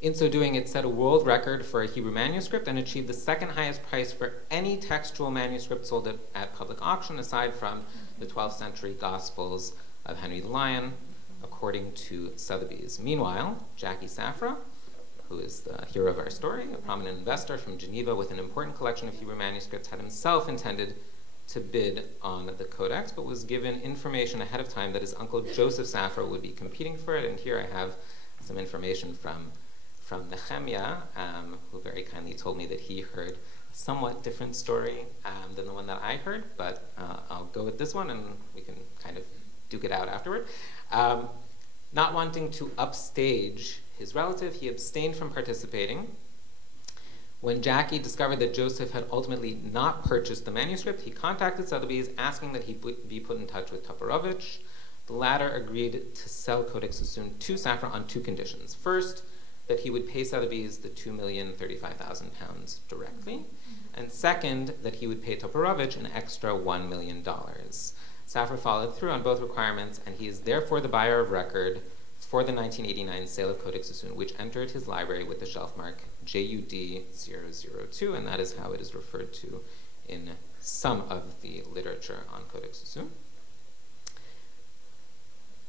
In so doing, it set a world record for a Hebrew manuscript and achieved the 2nd highest price for any textual manuscript sold at public auction, aside from the 12th century Gospels of Henry the Lion, according to Sotheby's. Meanwhile, Jackie Safra, who is the hero of our story, a prominent investor from Geneva with an important collection of Hebrew manuscripts, had himself intended to bid on the Codex, but was given information ahead of time that his uncle Joseph Safra would be competing for it. And here I have some information from Nehemiah, who very kindly told me that he heard a somewhat different story than the one that I heard, but I'll go with this one and we can kind of duke it out afterward. Not wanting to upstage his relative, he abstained from participating. When Jackie discovered that Joseph had ultimately not purchased the manuscript, he contacted Sotheby's asking that he be put in touch with Toporovich. The latter agreed to sell Codex Sassoon to Safra on two conditions. First, that he would pay Sotheby's the £2,035,000 directly, and second, that he would pay Toporovich an extra $1 million. Safra followed through on both requirements, and he is therefore the buyer of record for the 1989 sale of Codex Sassoon, which entered his library with the shelf mark JUD002, and that is how it is referred to in some of the literature on Codex Sassoon.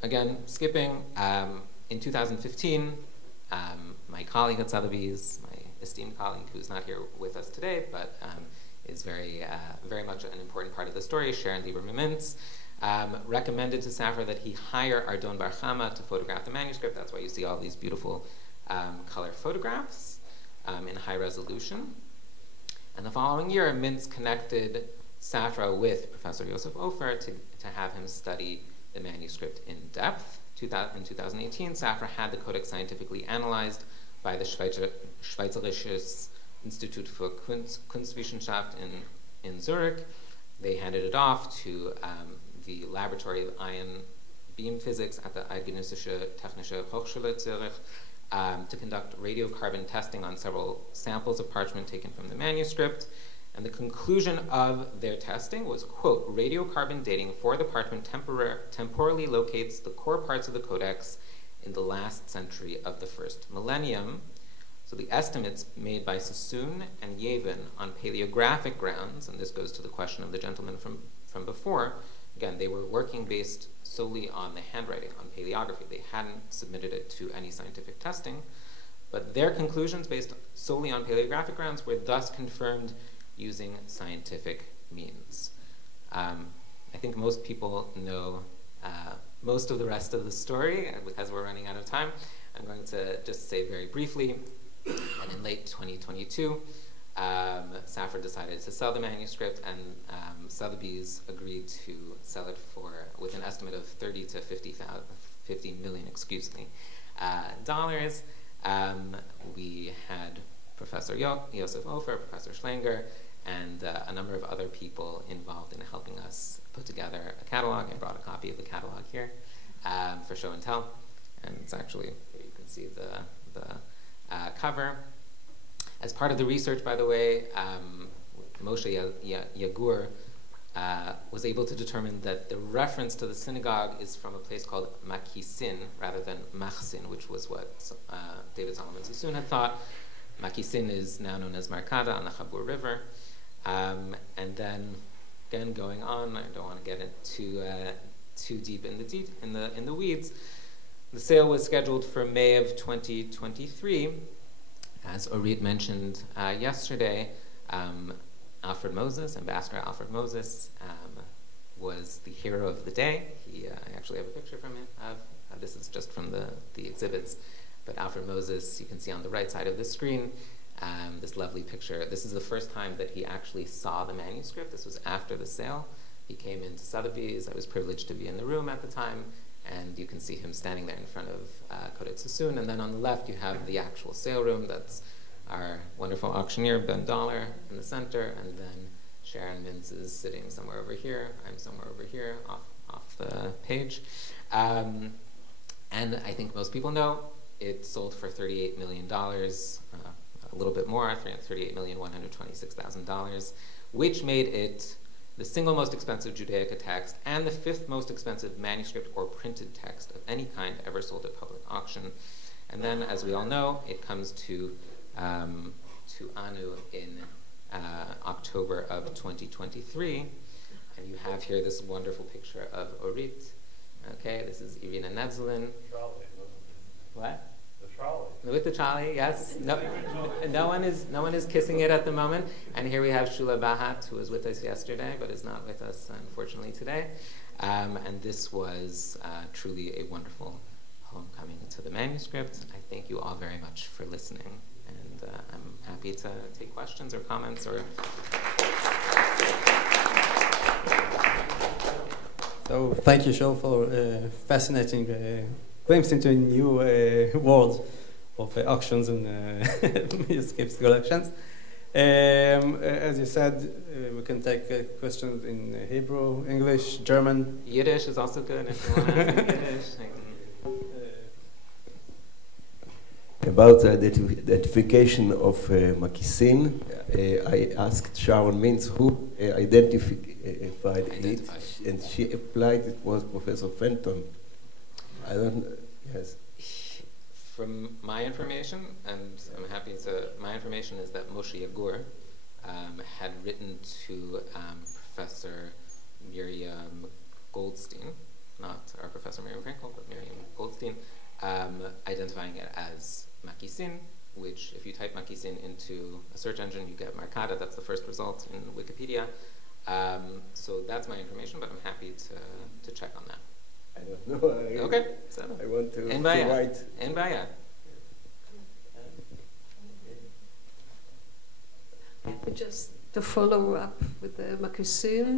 Again, skipping, in 2015, my colleague at Sotheby's, my esteemed colleague who's not here with us today, but is very much an important part of the story, Sharon Lieber-Mimintz, recommended to Safra that he hire Ardon Bar Chama to photograph the manuscript. That's why you see all these beautiful color photographs in high resolution. And the following year, Mintz connected Safra with Professor Yosef Ofer to have him study the manuscript in depth. In 2018, Safra had the Codex scientifically analyzed by the Schweizerisches Institut für Kunstwissenschaft in Zurich. They handed it off to the Laboratory of Ion Beam Physics at the Eidgenössische Technische Hochschule Zurich to conduct radiocarbon testing on several samples of parchment taken from the manuscript. And the conclusion of their testing was, quote, radiocarbon dating for the parchment temporally locates the core parts of the Codex in the last century of the first millennium. So the estimates made by Sassoon and Yevon on paleographic grounds, and this goes to the question of the gentleman from before, again, they were working based solely on the handwriting, on paleography. They hadn't submitted it to any scientific testing, but their conclusions based solely on paleographic grounds were thus confirmed using scientific means. I think most people know most of the rest of the story. As we're running out of time, I'm going to just say very briefly that in late 2022, Safra decided to sell the manuscript, and Sotheby's agreed to sell it with an estimate of 30 to 50 million, dollars. We had Professor Yosef Ofer, Professor Schlanger, and a number of other people involved in helping us put together a catalog. I brought a copy of the catalog here for show and tell, and it's actually, here you can see the cover. As part of the research, by the way, Moshe Yagur was able to determine that the reference to the synagogue is from a place called Makisin rather than Machsin, which was what David Solomon Sassoon had thought. Makisin is now known as Markada on the Chabur River. And then, again, going on, I don't want to get too deep in the weeds. The sale was scheduled for May of 2023. As Orit mentioned yesterday, Alfred Moses, Ambassador Alfred Moses, was the hero of the day. I actually have a picture from him. This is just from the exhibits. But Alfred Moses, you can see on the right side of the screen, this lovely picture. This is the first time that he actually saw the manuscript. This was after the sale. He came into Sotheby's. I was privileged to be in the room at the time, and you can see him standing there in front of Codex Sassoon. And then on the left, you have the actual sale room. That's our wonderful auctioneer, Ben Dollar, in the center, and then Sharon Mintz is sitting somewhere over here. I'm somewhere over here, off the page. And I think most people know it sold for $38 million, a little bit more, $38,126,000, which made it the single most expensive Judaica text and the fifth most expensive manuscript or printed text of any kind ever sold at public auction. And then, as we all know, it comes to Anu in October of 2023. And you have here this wonderful picture of Orit. Okay, this is Irina Nevzelin. What? With the trolley, yes. No one is kissing it at the moment. And here we have Shula Bahat, who was with us yesterday, but is not with us, unfortunately, today. And this was truly a wonderful homecoming to the manuscript. I thank you all very much for listening. And I'm happy to take questions or comments or... So thank you, Shaul, for fascinating glimpse into a new world of auctions and manuscripts collections. As you said, we can take questions in Hebrew, English, German. Yiddish is also good if you want to ask Yiddish. About the identification of Makisin, I asked Sharon Mintz who identified it, and she applied it was Professor Fenton. I don't know, yes. From my information, and I'm happy to, my information is that Moshe Yagur had written to Professor Miriam Goldstein, not our Professor Miriam Frankel, but Miriam Goldstein, identifying it as Makisin, which if you type Makisin into a search engine, you get Markada. That's the first result in Wikipedia. So that's my information, but I'm happy to check on that. I don't know. Okay. I want to write. En Baya. Just to follow up with the Makisin,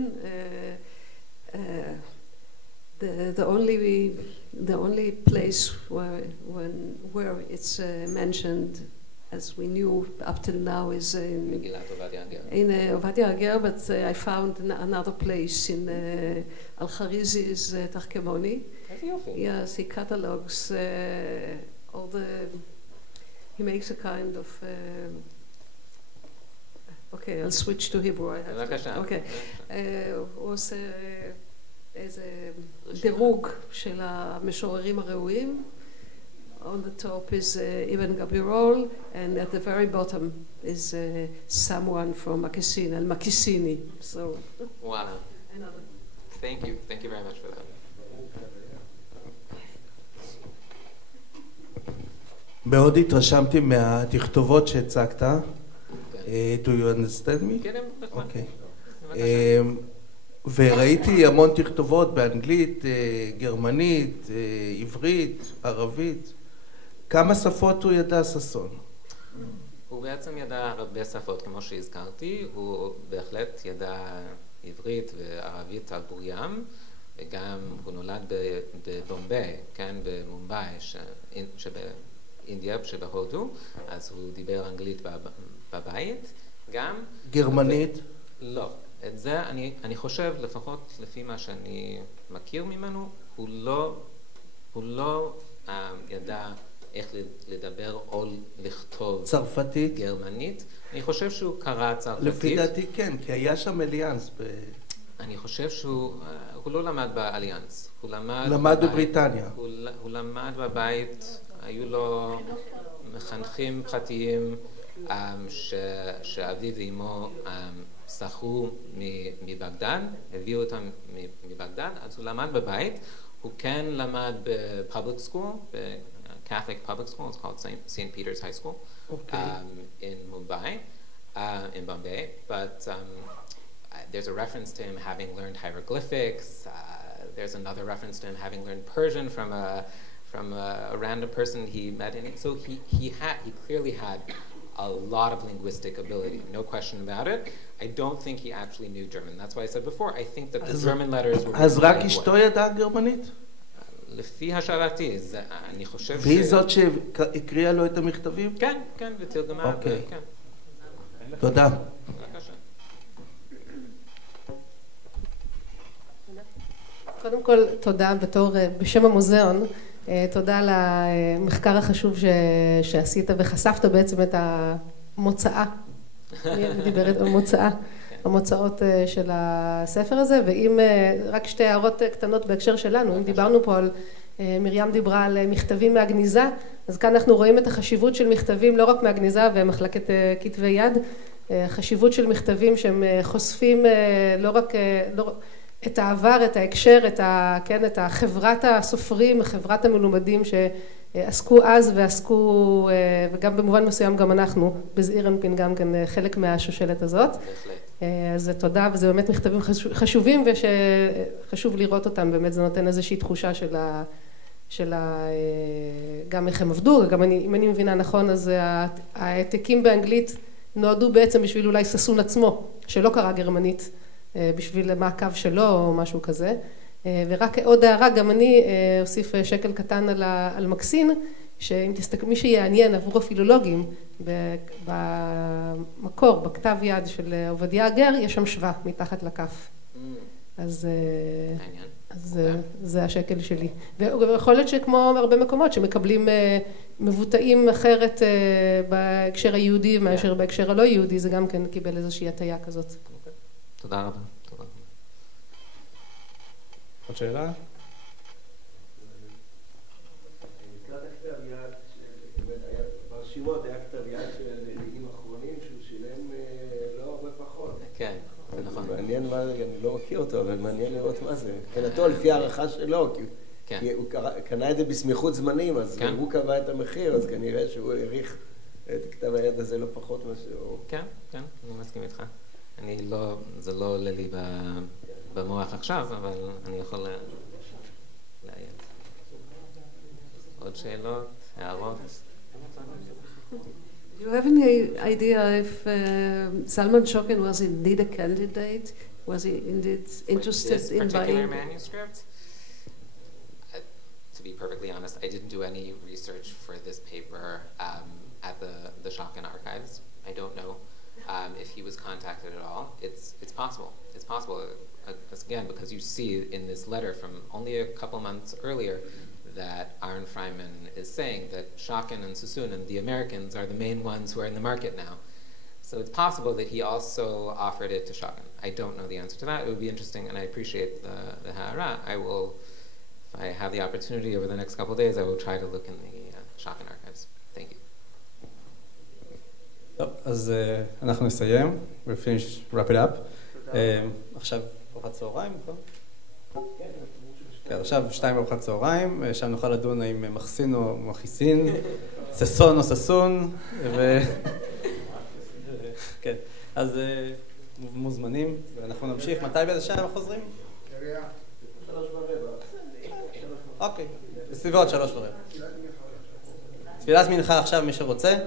the only place where it's mentioned, as we knew up till now, is in Ovadia Ager, but I found another place in Al-Kharizi's Tarkemoni. Yes, he catalogs all the. He makes a kind of. Okay, I'll switch to Hebrew. Okay, הוא עושה איזה דירוג של המשוררים הראויים. On the top is Ibn Gabirol, and at the very bottom is someone from Makisin, Al-Makisini. So, wow. Thank you very much for that. מאוד התרשמתי מהתכתובות שהצגת. Do you understand me? כן, בטח. אוקיי. וראיתי המון תכתובות באנגלית, גרמנית, עברית, ערבית. כמה שפות הוא ידע ששון? הוא בעצם ידע הרבה שפות, כמו שהזכרתי. הוא בהחלט ידע עברית וערבית על בוריים, וגם הוא נולד בבומביי, כן, במומביי, שבאינדיה, שבהודו, אז הוא דיבר אנגלית בבית. גם... גרמנית? לא. את זה אני חושב, לפחות לפי מה שאני מכיר ממנו, הוא לא ידע איך לדבר או לכתוב צרפתית? גרמנית. אני חושב שהוא קרא צרפתית. לפי דעתי כן, כי היה שם אליאנס. אני חושב שהוא לא למד באליאנס. הוא למד בבריטניה. הוא למד בבית, היו לו מחנכים פרטיים שאביו ואמו שכרו מבגדד, הביאו אותם מבגדד, אז הוא למד בבית. הוא כן למד ב-public school, Catholic public school. It's called St. Peter's High School, in Mumbai, in Bombay. But there's a reference to him having learned hieroglyphics. There's another reference to him having learned Persian from a random person he met in it. So he clearly had a lot of linguistic ability, no question about it. I don't think he actually knew German. That's why I said before, I think that the German letters were... אז רק אשתו ידעה גרמנית? לפי השערתי, אני חושב והיא זאת שהקריאה לו את המכתבים? כן, כן, ותרגמה. אוקיי. תודה. בבקשה. קודם כל, תודה בשם המוזיאון. תודה על המחקר החשוב שעשית וחשפת בעצם את המוצאה. אני דיברת על מוצאה. המוצאות של הספר הזה, ואם רק שתי הערות קטנות בהקשר שלנו, אם דיברנו פה על, מרים דיברה על מכתבים מהגניזה, אז כאן אנחנו רואים את החשיבות של מכתבים לא רק מהגניזה ומחלקת כתבי יד, חשיבות של מכתבים שהם חושפים לא רק את העבר, את ההקשר, את חברת הסופרים, חברת המלומדים שעסקו אז ועסקו, וגם במובן מסוים גם אנחנו, בזעיר אנפין גם כן חלק מהשושלת הזאת. אז תודה, וזה באמת מכתבים חשובים ושחשוב לראות אותם, באמת זה נותן איזושהי תחושה גם איך הם עבדו, גם אם אני מבינה נכון, אז העתקים באנגלית נועדו בעצם בשביל אולי ססון עצמו, שלא קרא גרמנית, בשביל מעקב שלו או משהו כזה. ורק עוד הערה, גם אני אוסיף שקל קטן על מקסין, שאם תסתכל, מי שיעניין עבור הפילולוגים, במקור, בכתב יד של עובדיה הגר, יש שם שווה מתחת לכף. אז זה השקל שלי. ויכול להיות שכמו הרבה מקומות שמקבלים מבוטאים אחרת בהקשר היהודי מאשר בהקשר הלא יהודי, זה גם כן קיבל איזושהי הטיה כזאת. תודה רבה. עוד שאלה? לקראת הכתב יד, ברשימות היה כתב יד של נביאים אחרונים שהוא שילם לא הרבה פחות. כן, זה נכון. מעניין מה, אני לא מכיר אותו, אבל מעניין לראות מה זה. מבחינתו לפי הערכה שלו, כי הוא קנה את זה בסמיכות זמנים, אז הוא קבע את המחיר, אז כנראה שהוא העריך את כתב היד הזה לא פחות משהו. כן, כן, אני מסכים איתך. זה לא עולה לי במוח עכשיו, אבל אני יכול להעיר. עוד שאלות, הערות? Do you have any idea if Salman Shokin was indeed a candidate? Was he indeed interested in buying? This particular manuscript? To be perfectly honest, I didn't do any research for this paper at the Shokin archives. I don't know if he was contacted at all. It's possible. It's possible. Again, because you see in this letter from only a couple months earlier that Aaron Freiman is saying that Shokin and Sassoon and the Americans are the main ones who are in the market now. So it's possible that he also offered it to Shokin. I don't know the answer to that. It would be interesting, and I appreciate the ha'ara. If I have the opportunity over the next couple of days, I will try to look in the Shokin archives. Thank you. טוב, אז אנחנו נסיים. We'll finish, wrap it up. עכשיו ארוחת צהריים, עכשיו 2 ארוחת צהריים, שם נוכל לדון האם מחסין או מכיסין, ססון או ססון, כן, אז מוזמנים, ואנחנו נמשיך. מתי באיזה שעה אנחנו חוזרים? 3:15. אוקיי, בסביבות 3:15. תפילת מנחה עכשיו מי שרוצה.